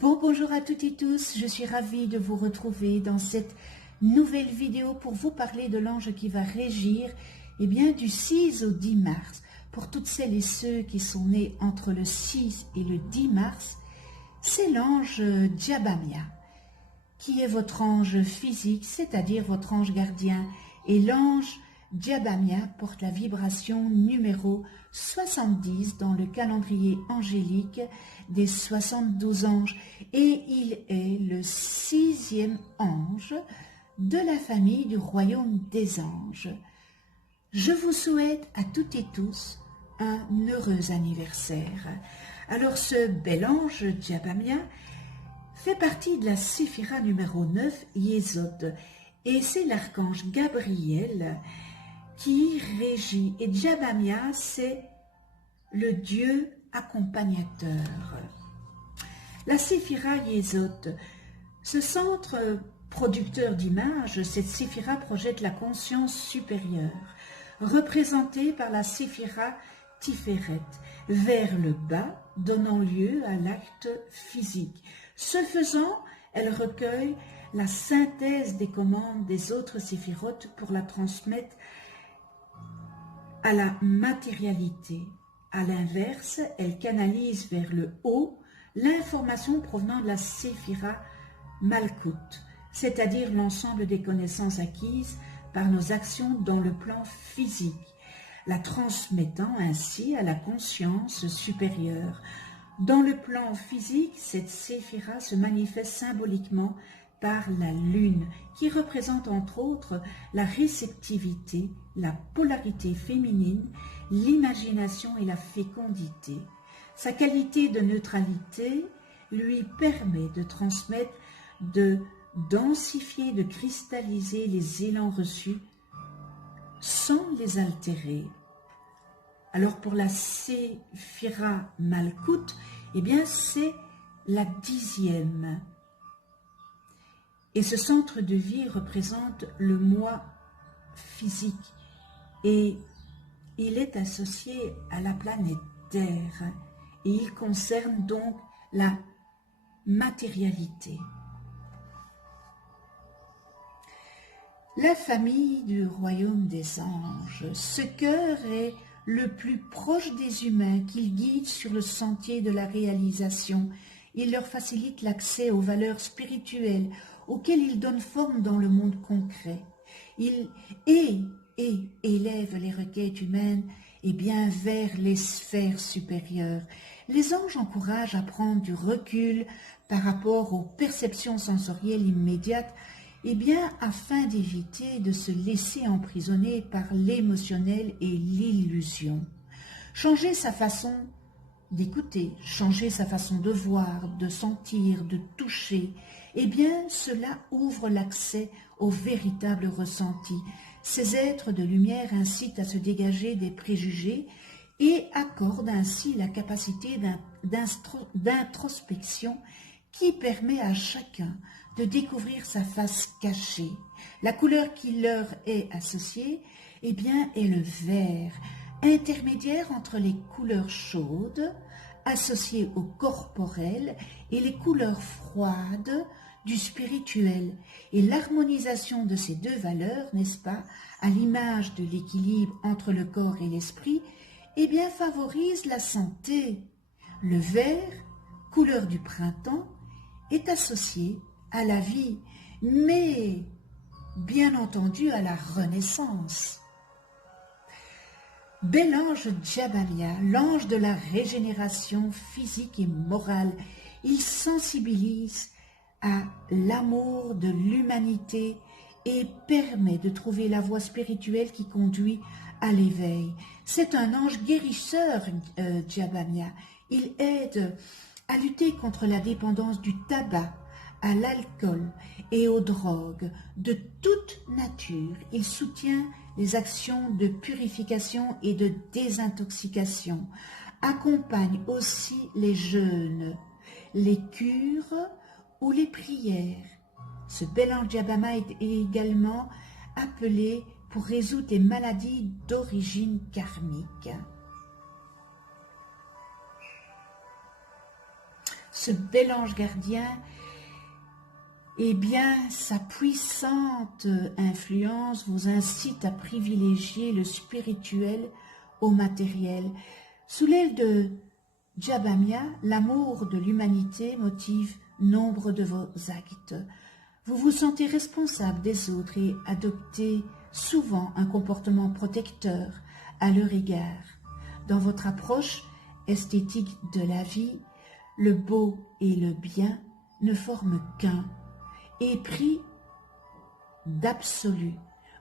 Bonjour à toutes et tous, je suis ravie de vous retrouver dans cette nouvelle vidéo pour vous parler de l'ange qui va régir du 6 au 10 mars. Pour toutes celles et ceux qui sont nés entre le 6 et le 10 mars, c'est l'ange Djabamia, qui est votre ange physique, c'est-à-dire votre ange gardien. Et l'ange Djabamia porte la vibration numéro 70 dans le calendrier angélique des 72 anges. Et il est le 6e ange de la famille du royaume des anges. Je vous souhaite à toutes et tous un heureux anniversaire. Alors ce bel ange Djabamia fait partie de la séphira numéro 9, Yesod, et c'est l'archange Gabriel qui régit. Et Djabamia, c'est le Dieu accompagnateur. La séphira Yesod, ce centre producteur d'images, cette séphira projette la conscience supérieure, représentée par la séphira Tiferet, vers le bas, donnant lieu à l'acte physique. Ce faisant, elle recueille la synthèse des commandes des autres séphirotes pour la transmettre à la matérialité. À l'inverse, elle canalise vers le haut l'information provenant de la séphira Malkout, c'est-à-dire l'ensemble des connaissances acquises par nos actions dans le plan physique, la transmettant ainsi à la conscience supérieure. Dans le plan physique, cette séphira se manifeste symboliquement par la lune, qui représente entre autres la réceptivité, la polarité féminine, l'imagination et la fécondité. Sa qualité de neutralité lui permet de transmettre, de densifier, de cristalliser les élans reçus sans les altérer. Alors pour la séphira Malkout, c'est la 10e. Et ce centre de vie représente le moi physique et il est associé à la planète Terre et il concerne donc la matérialité. La famille du royaume des anges, ce cœur est le plus proche des humains qu'il guide sur le sentier de la réalisation. Il leur facilite l'accès aux valeurs spirituelles auxquelles il donne forme dans le monde concret. Il élève les requêtes humaines vers les sphères supérieures. Les anges encouragent à prendre du recul par rapport aux perceptions sensorielles immédiates afin d'éviter de se laisser emprisonner par l'émotionnel et l'illusion. Changer sa façon d'écouter, changer sa façon de voir, de sentir, de toucher, cela ouvre l'accès au véritable ressenti. Ces êtres de lumière incitent à se dégager des préjugés et accordent ainsi la capacité d'introspection qui permet à chacun de découvrir sa face cachée. La couleur qui leur est associée est le vert, intermédiaire entre les couleurs chaudes, associées au corporel, et les couleurs froides du spirituel. Et l'harmonisation de ces deux valeurs, n'est-ce pas, à l'image de l'équilibre entre le corps et l'esprit, favorise la santé. Le vert, couleur du printemps, est associé à la vie, mais bien entendu à la renaissance. Bel ange Djabamia, l'ange de la régénération physique et morale, il sensibilise à l'amour de l'humanité et permet de trouver la voie spirituelle qui conduit à l'éveil. C'est un ange guérisseur, Djabamia. Il aide à lutter contre la dépendance du tabac, à l'alcool et aux drogues de toute nature. Il soutient les actions de purification et de désintoxication, accompagne aussi les jeûnes, les cures ou les prières. Ce bel ange Djabamia est également appelé pour résoudre des maladies d'origine karmique. ce bel ange gardien, eh bien, sa puissante influence vous incite à privilégier le spirituel au matériel. Sous l'aile de Jabamia, l'amour de l'humanité motive nombre de vos actes. Vous vous sentez responsable des autres et adoptez souvent un comportement protecteur à leur égard. Dans votre approche esthétique de la vie, le beau et le bien ne forment qu'un, épris d'absolu.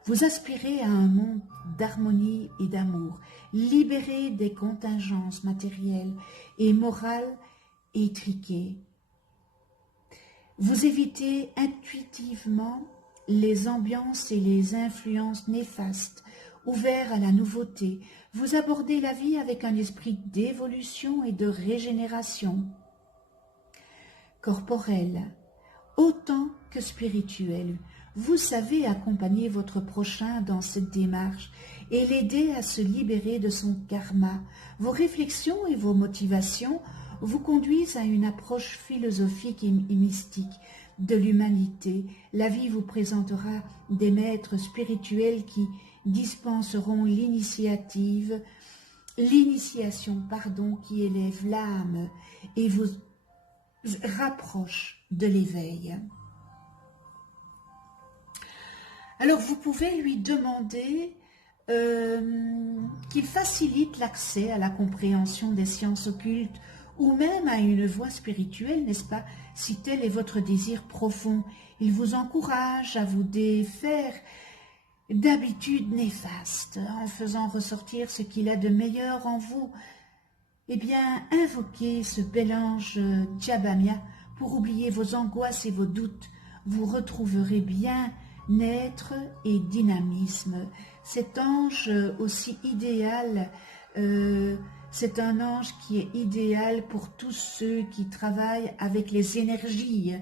Vous aspirez à un monde d'harmonie et d'amour, libéré des contingences matérielles et morales étriquées. Vous évitez intuitivement les ambiances et les influences néfastes, ouverts à la nouveauté. Vous abordez la vie avec un esprit d'évolution et de régénération corporelle, autant que spirituelle. Vous savez accompagner votre prochain dans cette démarche et l'aider à se libérer de son karma. Vos réflexions et vos motivations vous conduisent à une approche philosophique et mystique de l'humanité. La vie vous présentera des maîtres spirituels qui dispenseront l'initiation qui élève l'âme et vous rapproche de l'éveil. Alors vous pouvez lui demander qu'il facilite l'accès à la compréhension des sciences occultes ou même à une voie spirituelle, n'est-ce pas, si tel est votre désir profond. Il vous encourage à vous défaire d'habitudes néfastes en faisant ressortir ce qu'il a de meilleur en vous. Eh bien, invoquez ce bel ange Jabamia pour oublier vos angoisses et vos doutes. Vous retrouverez bien-être et dynamisme. Cet ange aussi idéal, c'est un ange qui est idéal pour tous ceux qui travaillent avec les énergies.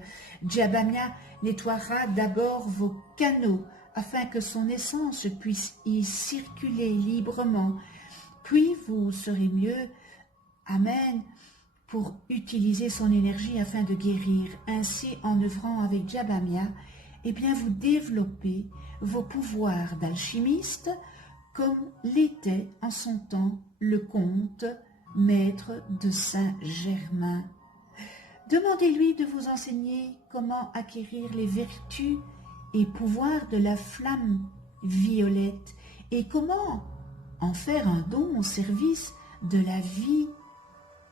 Jabamia nettoiera d'abord vos canaux afin que son essence puisse y circuler librement. Puis vous serez mieux, amen, pour utiliser son énergie afin de guérir. Ainsi, en œuvrant avec Jabamia, eh bien vous développez vos pouvoirs d'alchimiste comme l'était en son temps le comte maître de Saint-Germain. Demandez-lui de vous enseigner comment acquérir les vertus et pouvoirs de la flamme violette et comment en faire un don au service de la vie,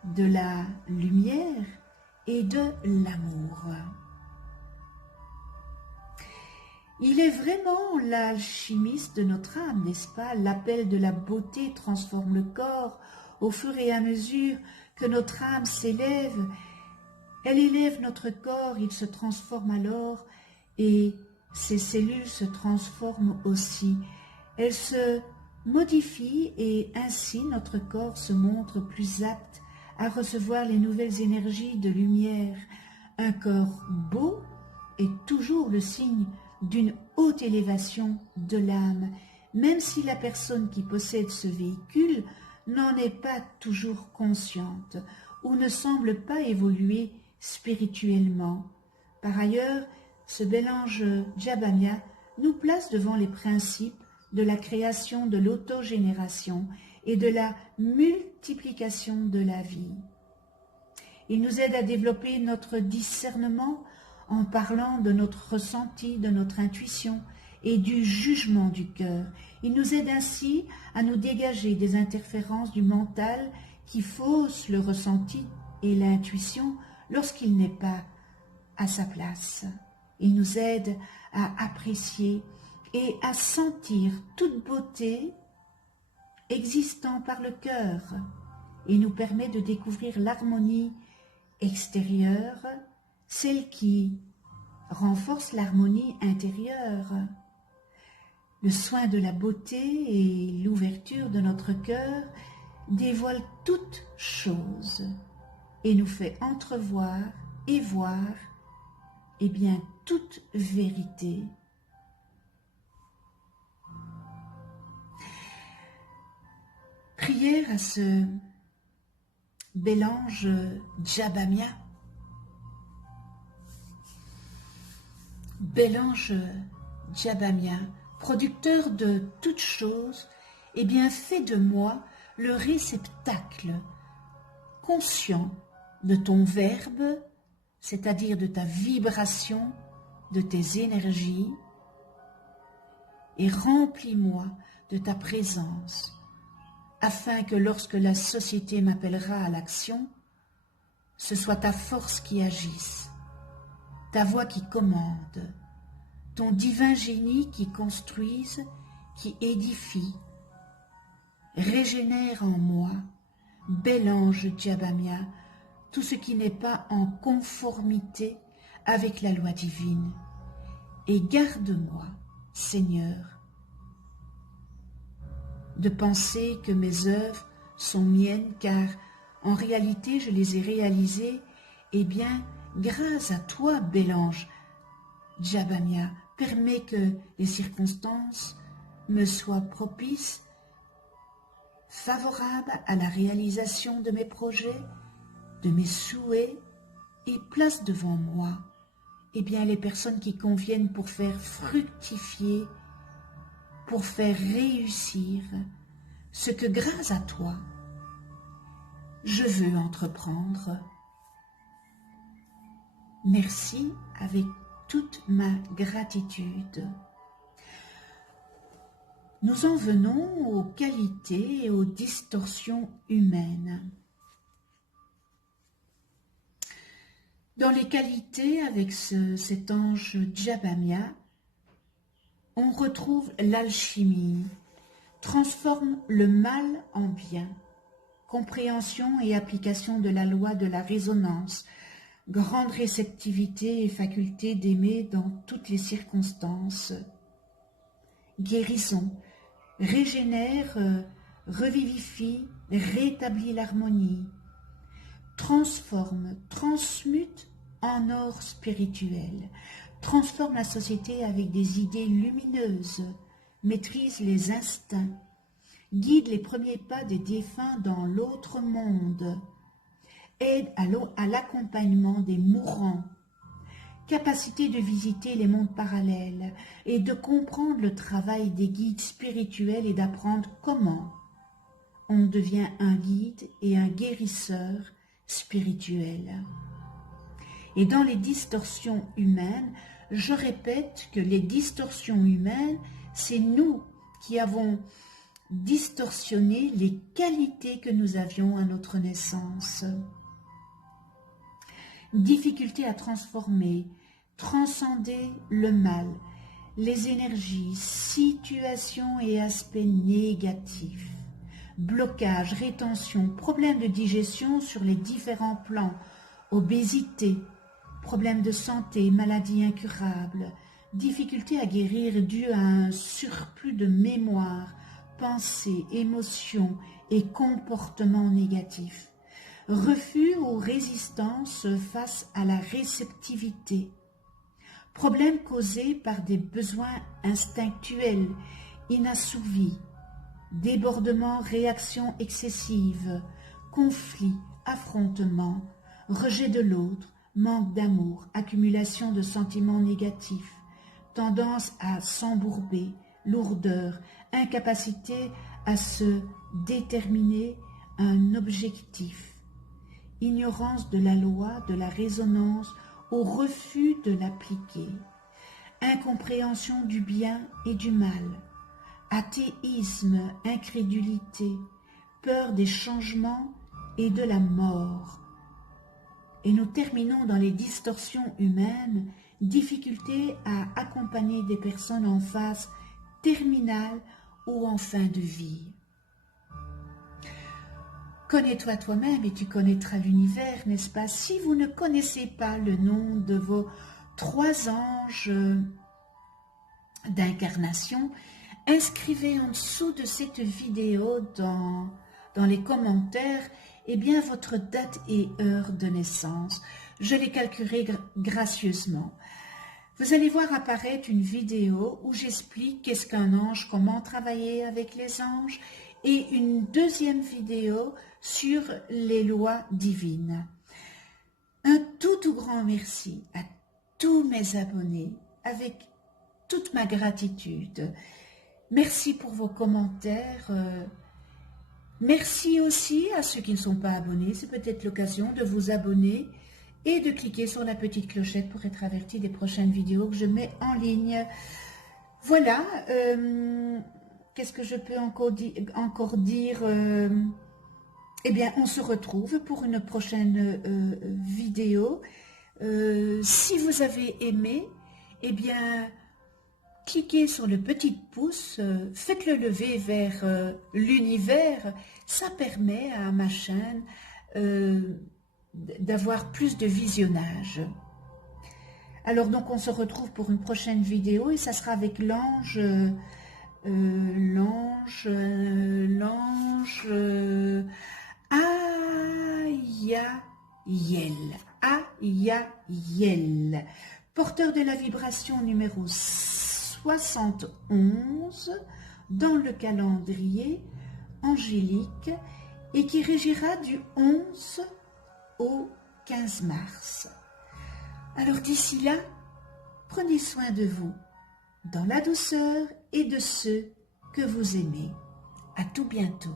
de la lumière et de l'amour. Il est vraiment l'alchimiste de notre âme, n'est-ce pas? L'appel de la beauté transforme le corps. Au fur et à mesure que notre âme s'élève, elle élève notre corps, il se transforme alors et ses cellules se transforment aussi. Elles se modifient et ainsi notre corps se montre plus apte à recevoir les nouvelles énergies de lumière. Un corps beau est toujours le signe d'une haute élévation de l'âme, même si la personne qui possède ce véhicule n'en est pas toujours consciente ou ne semble pas évoluer spirituellement. Par ailleurs, ce bel ange Jabamia nous place devant les principes de la création de l'autogénération et de la multiplication de la vie. Il nous aide à développer notre discernement en parlant de notre ressenti, de notre intuition et du jugement du cœur. Il nous aide ainsi à nous dégager des interférences du mental qui faussent le ressenti et l'intuition lorsqu'il n'est pas à sa place. Il nous aide à apprécier et à sentir toute beauté existant par le cœur et nous permet de découvrir l'harmonie extérieure, celle qui renforce l'harmonie intérieure. Le soin de la beauté et l'ouverture de notre cœur dévoilent toutes choses et nous fait entrevoir et voir eh bien, toute vérité. Prière à ce bel ange Jabamia Bel ange Djabamia, producteur de toutes choses, eh bien fais de moi le réceptacle conscient de ton verbe, c'est-à-dire de ta vibration, de tes énergies, et remplis-moi de ta présence, afin que lorsque la société m'appellera à l'action, ce soit ta force qui agisse, ta voix qui commande, ton divin génie qui construise, qui édifie. Régénère en moi, bel ange Djabamia, tout ce qui n'est pas en conformité avec la loi divine. Et garde-moi, Seigneur, de penser que mes œuvres sont miennes, car en réalité je les ai réalisées, eh bien, grâce à toi, bel ange Djabamia, permets que les circonstances me soient propices, favorables à la réalisation de mes projets, de mes souhaits, et place devant moi, eh bien, les personnes qui conviennent pour faire fructifier, pour faire réussir ce que grâce à toi, je veux entreprendre. Merci avec toute ma gratitude. Nous en venons aux qualités et aux distorsions humaines. Dans les qualités, avec cet ange Djabamia, on retrouve l'alchimie, transforme le mal en bien, compréhension et application de la loi de la résonance, grande réceptivité et faculté d'aimer dans toutes les circonstances, guérison, régénère, revivifie, rétablit l'harmonie, transforme, transmute en or spirituel, transforme la société avec des idées lumineuses, maîtrise les instincts, guide les premiers pas des défunts dans l'autre monde, aide à l'accompagnement des mourants, capacité de visiter les mondes parallèles et de comprendre le travail des guides spirituels et d'apprendre comment on devient un guide et un guérisseur spirituel. Et dans les distorsions humaines, je répète que les distorsions humaines, c'est nous qui avons distorsionné les qualités que nous avions à notre naissance. Difficulté à transformer, transcender le mal, les énergies, situations et aspects négatifs, blocage, rétention, problèmes de digestion sur les différents plans, obésité, problèmes de santé, maladies incurables, difficulté à guérir due à un surplus de mémoire, pensées, émotions et comportements négatifs. Refus ou résistance face à la réceptivité. Problèmes causés par des besoins instinctuels, inassouvis. Débordements, réactions excessives. Conflits, affrontements. Rejet de l'autre, manque d'amour, accumulation de sentiments négatifs. Tendance à s'embourber, lourdeur, incapacité à se déterminer un objectif. Ignorance de la loi, de la résonance, au refus de l'appliquer, incompréhension du bien et du mal, athéisme, incrédulité, peur des changements et de la mort. Et nous terminons dans les distorsions humaines, difficulté à accompagner des personnes en phase terminale ou en fin de vie. Connais-toi toi-même et tu connaîtras l'univers, n'est-ce pas? Si vous ne connaissez pas le nom de vos 3 anges d'incarnation, inscrivez en dessous de cette vidéo dans les commentaires eh bien, votre date et heure de naissance. Je les calculerai gracieusement. Vous allez voir apparaître une vidéo où j'explique qu'est-ce qu'un ange, comment travailler avec les anges, et une deuxième vidéo sur les lois divines. Un tout grand merci à tous mes abonnés, avec toute ma gratitude. Merci pour vos commentaires. Merci aussi à ceux qui ne sont pas abonnés. C'est peut-être l'occasion de vous abonner et de cliquer sur la petite clochette pour être averti des prochaines vidéos que je mets en ligne. Voilà, qu'est-ce que je peux encore dire Eh bien, on se retrouve pour une prochaine vidéo. Si vous avez aimé, eh bien, cliquez sur le petit pouce, faites-le lever vers l'univers. Ça permet à ma chaîne d'avoir plus de visionnage. Alors donc on se retrouve pour une prochaine vidéo et ça sera avec l'ange Ayael, porteur de la vibration numéro 71 dans le calendrier angélique et qui régira du 11 au 15 mars. Alors d'ici là, prenez soin de vous, dans la douceur et de ceux que vous aimez. À tout bientôt.